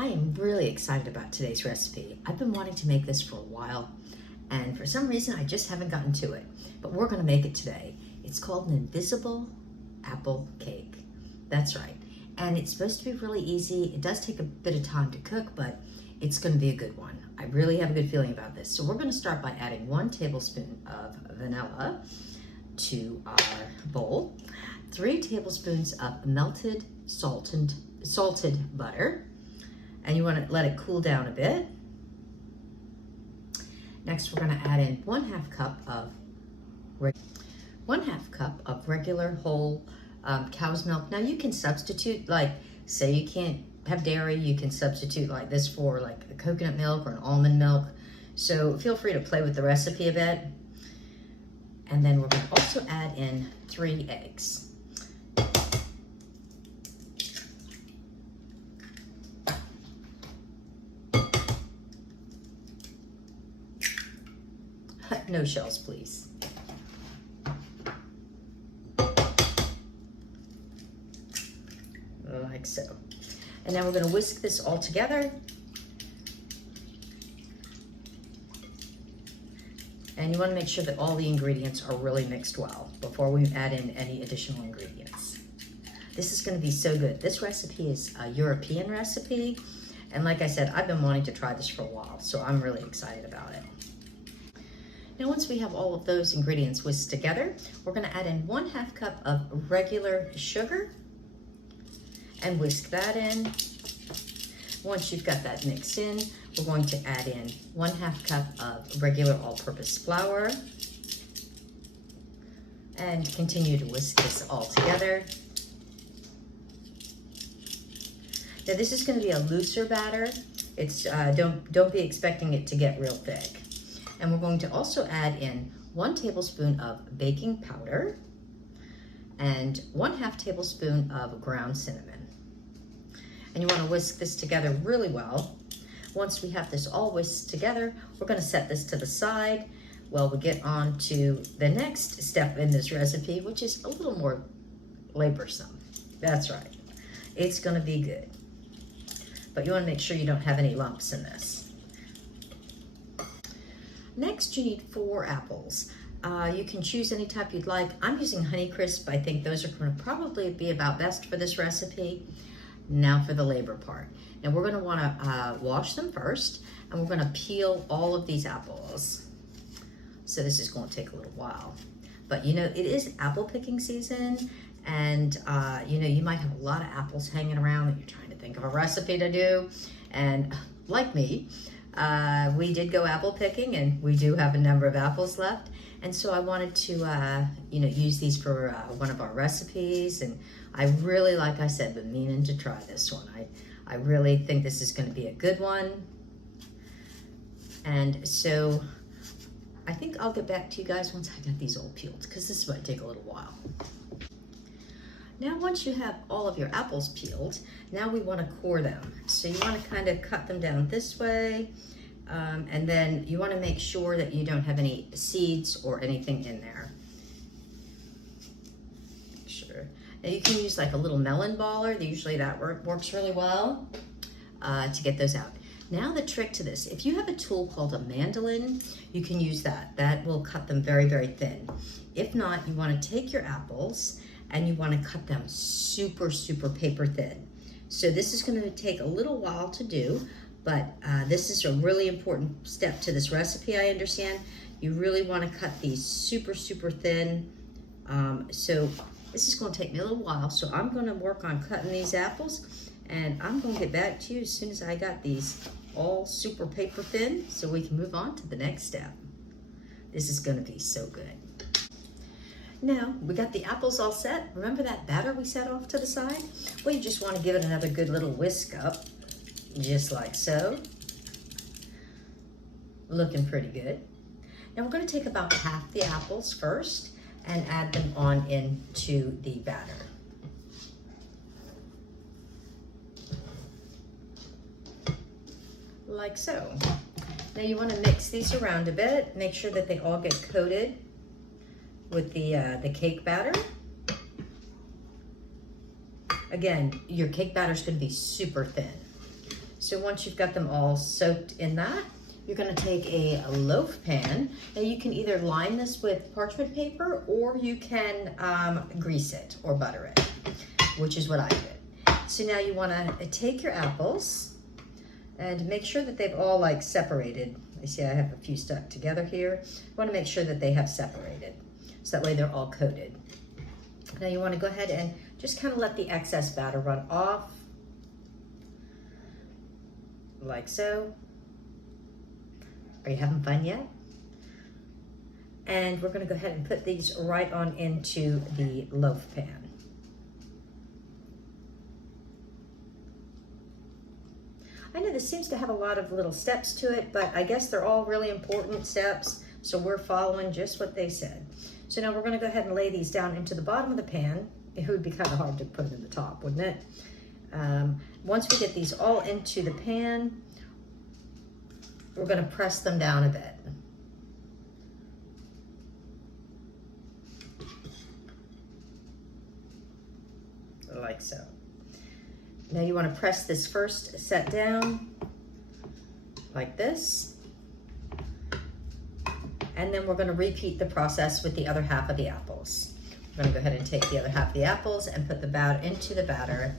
I am really excited about today's recipe. I've been wanting to make this for a while, and for some reason I just haven't gotten to it, but we're gonna make it today. It's called an invisible apple cake. That's right. And it's supposed to be really easy. It does take a bit of time to cook, but it's gonna be a good one. I really have a good feeling about this. So we're gonna start by adding 1 tablespoon of vanilla to our bowl, 3 tablespoons of melted salted butter, and you want to let it cool down a bit. Next, we're going to add in 1/2 cup of regular whole cow's milk. Now you can substitute, like say you can't have dairy, you can substitute like this for like a coconut milk or an almond milk. So feel free to play with the recipe a bit. And then we're going to also add in 3 eggs. No shells, please. Like so. And now we're going to whisk this all together. And you want to make sure that all the ingredients are really mixed well before we add in any additional ingredients. This is going to be so good. This recipe is a European recipe. And like I said, I've been wanting to try this for a while, so I'm really excited about it. Now, once we have all of those ingredients whisked together, we're going to add in 1/2 cup of regular sugar and whisk that in. Once you've got that mixed in, we're going to add in 1/2 cup of regular all-purpose flour and continue to whisk this all together. Now, this is going to be a looser batter. It's don't be expecting it to get real thick. And we're going to also add in 1 tablespoon of baking powder and 1/2 tablespoon of ground cinnamon. And you want to whisk this together really well. Once we have this all whisked together, we're going to set this to the side while we get on to the next step in this recipe, which is a little more laborsome. That's right. It's going to be good. But you want to make sure you don't have any lumps in this. Next, you need 4 apples. You can choose any type you'd like. I'm using Honeycrisp. I think those are going to probably be about best for this recipe. Now for the labor part. Now we're going to want to wash them first, and we're going to peel all of these apples. So this is going to take a little while. But you know, it is apple picking season, and you know, you might have a lot of apples hanging around that you're trying to think of a recipe to do. And like me, we did go apple picking, and we do have a number of apples left. And so I wanted to, you know, use these for one of our recipes. And I really, like I said, been meaning to try this one. I really think this is going to be a good one. And so I think I'll get back to you guys once I got these all peeled, because this might take a little while. Now, once you have all of your apples peeled, now we want to core them. So you want to kind of cut them down this way, and then you want to make sure that you don't have any seeds or anything in there. Sure. Now you can use like a little melon baller. Usually that works really well to get those out. Now the trick to this, if you have a tool called a mandolin, you can use that. That will cut them very, very thin. If not, you want to take your apples and you want to cut them super, super paper thin. So this is going to take a little while to do, but this is a really important step to this recipe, I understand. You really want to cut these super, super thin. So this is going to take me a little while, so I'm going to work on cutting these apples, and I'm going to get back to you as soon as I got these all super paper thin, so we can move on to the next step. This is going to be so good. Now, we got the apples all set. Remember that batter we set off to the side? Well, you just want to give it another good little whisk up, just like so. Looking pretty good. Now we're going to take about half the apples first and add them on into the batter. Like so. Now you want to mix these around a bit. Make sure that they all get coated with the cake batter. Again, your cake batter is going to be super thin. So once you've got them all soaked in that, you're gonna take a loaf pan. Now you can either line this with parchment paper or you can grease it or butter it, which is what I did. So now you wanna take your apples and make sure that they've all like separated. You see I have a few stuck together here. You wanna make sure that they have separated. So that way they're all coated. Now you wanna go ahead and just kind of let the excess batter run off, like so. Are you having fun yet? And we're gonna go ahead and put these right on into the loaf pan. I know this seems to have a lot of little steps to it, but I guess they're all really important steps, so we're following just what they said. So now we're gonna go ahead and lay these down into the bottom of the pan. It would be kind of hard to put them in the top, wouldn't it? Once we get these all into the pan, we're gonna press them down a bit. Like so. Now you wanna press this first set down, like this. And then we're gonna repeat the process with the other half of the apples. I'm gonna go ahead and take the other half of the apples and put the batter into the batter,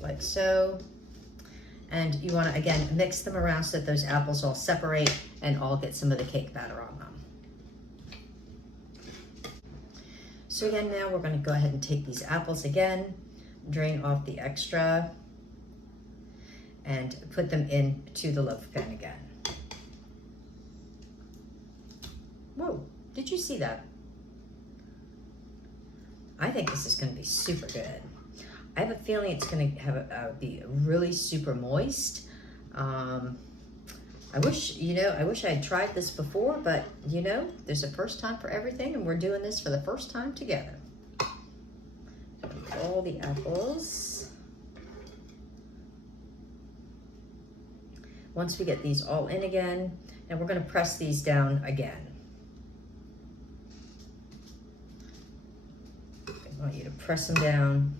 like so. And you wanna, again, mix them around so that those apples all separate and all get some of the cake batter on them. So again, now we're gonna go ahead and take these apples again, drain off the extra, and put them into the loaf pan again. Whoa, did you see that? I think this is gonna be super good. I have a feeling it's gonna have be really super moist. I wish I had tried this before, but there's a first time for everything, and we're doing this for the first time together. All the apples. Once we get these all in again, and we're gonna press these down again. I want you to press them down.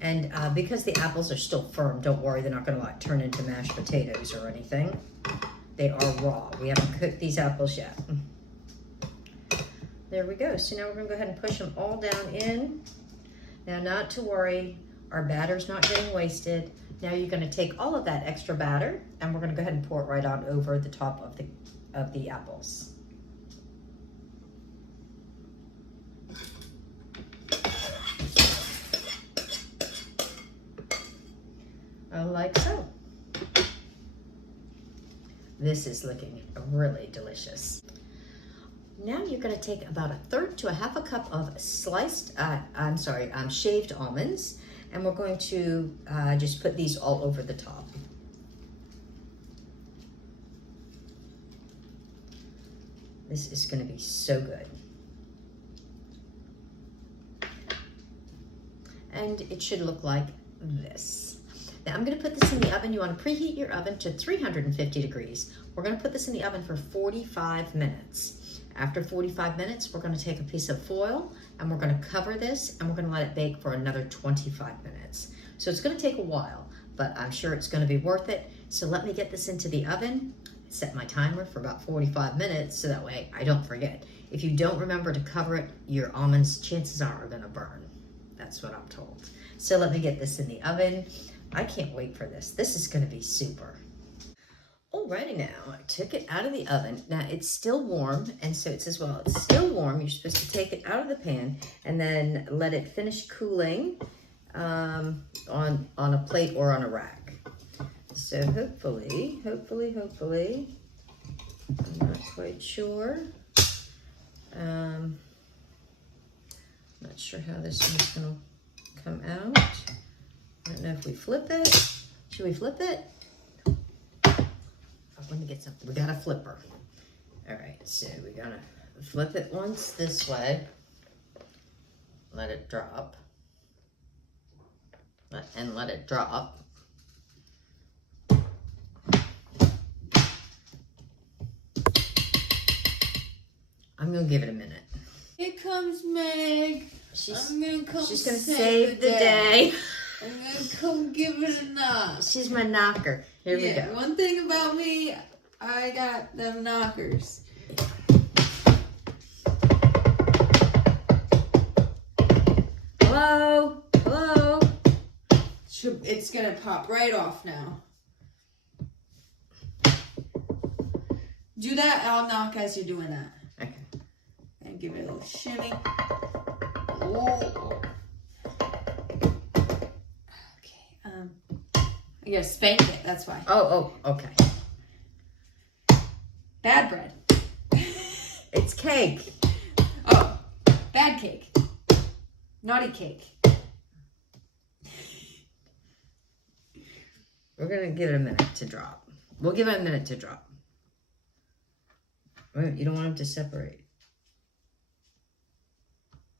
And because the apples are still firm, don't worry, they're not gonna like turn into mashed potatoes or anything. They are raw. We haven't cooked these apples yet. There we go. So now we're gonna go ahead and push them all down in. Now, not to worry, our batter's not getting wasted. Now you're gonna take all of that extra batter and we're gonna go ahead and pour it right on over the top of the apples. Like so. This is looking really delicious. Now you're going to take about 1/3 to 1/2 cup of shaved almonds, and we're going to just put these all over the top. This is going to be so good. And it should look like this. Now I'm gonna put this in the oven. You wanna preheat your oven to 350 degrees. We're gonna put this in the oven for 45 minutes. After 45 minutes, we're gonna take a piece of foil and we're gonna cover this and we're gonna let it bake for another 25 minutes. So it's gonna take a while, but I'm sure it's gonna be worth it. So let me get this into the oven, set my timer for about 45 minutes so that way I don't forget. If you don't remember to cover it, your almonds, chances are gonna burn. That's what I'm told. So let me get this in the oven. I can't wait for this. This is gonna be super. Alrighty now, I took it out of the oven. Now it's still warm, and so it says, well, it's still warm. You're supposed to take it out of the pan and then let it finish cooling on a plate or on a rack. So hopefully, I'm not quite sure. Not sure how this one's gonna come out. I don't know if we flip it. Should we flip it? Let me get something. We got a flipper. All right, so we're gonna flip it once this way. Let it drop. And let it drop. I'm gonna give it a minute. Here comes Meg. She's gonna save the day. I'm gonna come give it a knock. She's my knocker. Here we go. One thing about me, I got them knockers. Hello? Hello? It's gonna pop right off now. Do that, I'll knock as you're doing that. Okay. And give it a little shimmy. Oh. Okay, I gotta spank it, that's why. Oh, okay. Bad bread. It's cake. Oh, bad cake. Naughty cake. We're gonna give it a minute to drop. We'll give it a minute to drop. Wait, you don't want them to separate.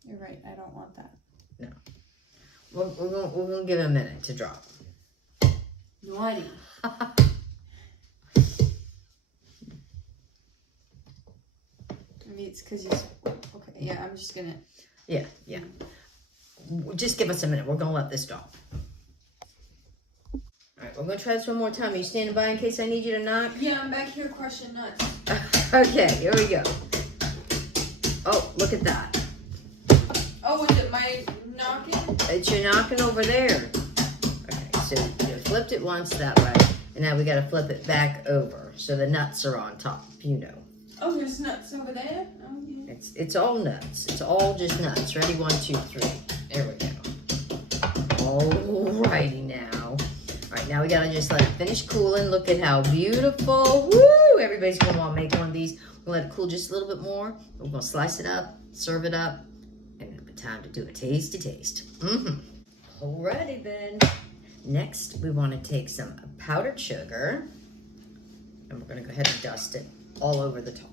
You're right, I don't want that. No. We're gonna give it a minute to drop. Naughty. Maybe it's because you... Okay, yeah, I'm just gonna... Yeah. Just give us a minute. We're gonna let this drop. Alright, we're gonna try this one more time. Are you standing by in case I need you to knock? Yeah, I'm back here crushing nuts. Okay, here we go. Oh, look at that. Oh, is it my knocking? It's your knocking over there. Okay, so you flipped it once that way, and now we gotta flip it back over so the nuts are on top, you know. Oh, there's nuts over there? Oh, yeah. It's all nuts. It's all just nuts. Ready? 1, 2, 3. There we go. Alrighty now. Alright, now we gotta just let it finish cooling. Look at how beautiful. Woo! Everybody's gonna want to make one of these. We'll let it cool just a little bit more. We're gonna slice it up, serve it up, and it'll be time to do a tasty taste. Alrighty then. Next, we want to take some powdered sugar, and we're gonna go ahead and dust it all over the top.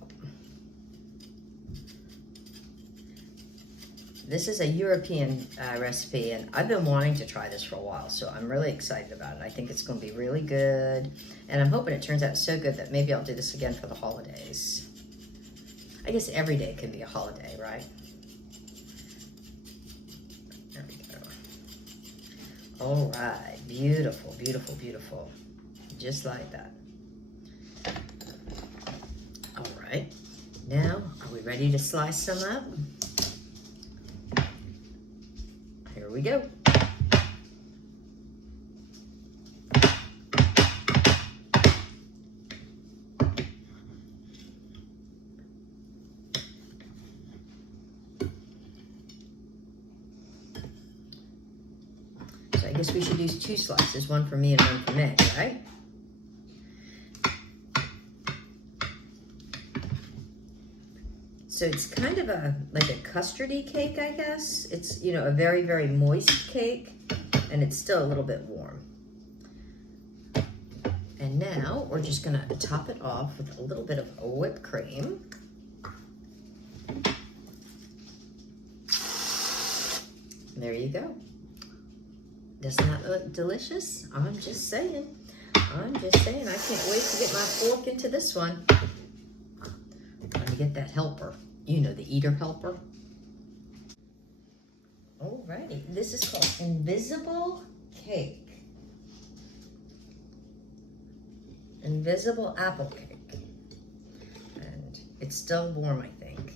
This is a European recipe, and I've been wanting to try this for a while, so I'm really excited about it. I think it's going to be really good, and I'm hoping it turns out so good that maybe I'll do this again for the holidays. I guess every day can be a holiday, right? There we go. All right, beautiful, beautiful, beautiful. Just like that. All right, now are we ready to slice some up? Here we go. So I guess we should use 2 slices, one for me and one for Meg, right? So it's kind of like a custardy cake, I guess. It's, you know, a very, very moist cake, and it's still a little bit warm. And now we're just gonna top it off with a little bit of whipped cream. There you go. Doesn't that look delicious? I'm just saying. I can't wait to get my fork into this one. Let me get that helper. You know, the eater helper. Alrighty, this is called Invisible Cake. Invisible apple cake. And it's still warm, I think.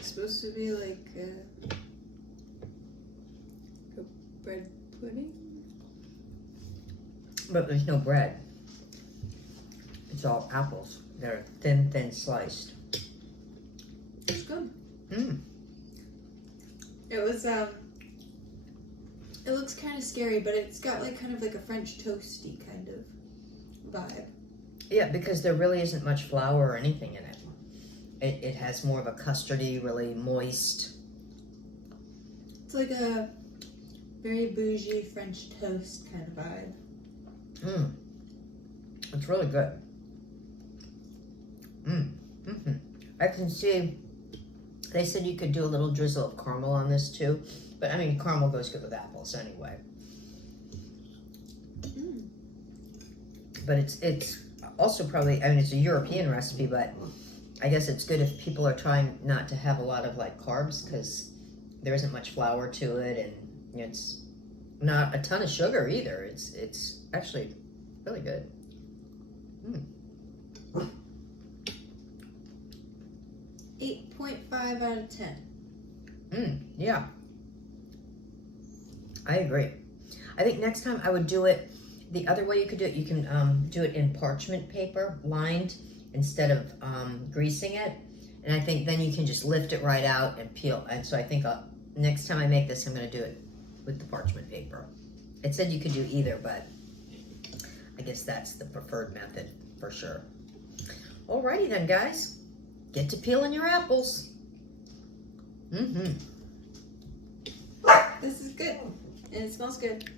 Supposed to be like a bread pudding? But there's no bread. It's all apples. They're thin, thin sliced. It's good. Mmm. It was, it looks kind of scary, but it's got like kind of like a French toasty kind of vibe. Yeah, because there really isn't much flour or anything in it. It has more of a custardy, really moist. It's like a very bougie French toast kind of vibe. Mmm. It's really good. I can see, they said you could do a little drizzle of caramel on this too. But I mean, caramel goes good with apples anyway. But it's also probably, I mean, it's a European recipe, but I guess it's good if people are trying not to have a lot of like carbs, because there isn't much flour to it, and it's not a ton of sugar either. It's actually really good. 8.5 out of 10. Yeah, I agree. I think next time I would do it the other way you could do it. You can do it in parchment paper, lined, instead of greasing it. And I think then you can just lift it right out and peel. And so I think next time I make this, I'm going to do it with the parchment paper. It said you could do either, but I guess that's the preferred method for sure. Alrighty then, guys. Get to peeling your apples. This is good. And it smells good.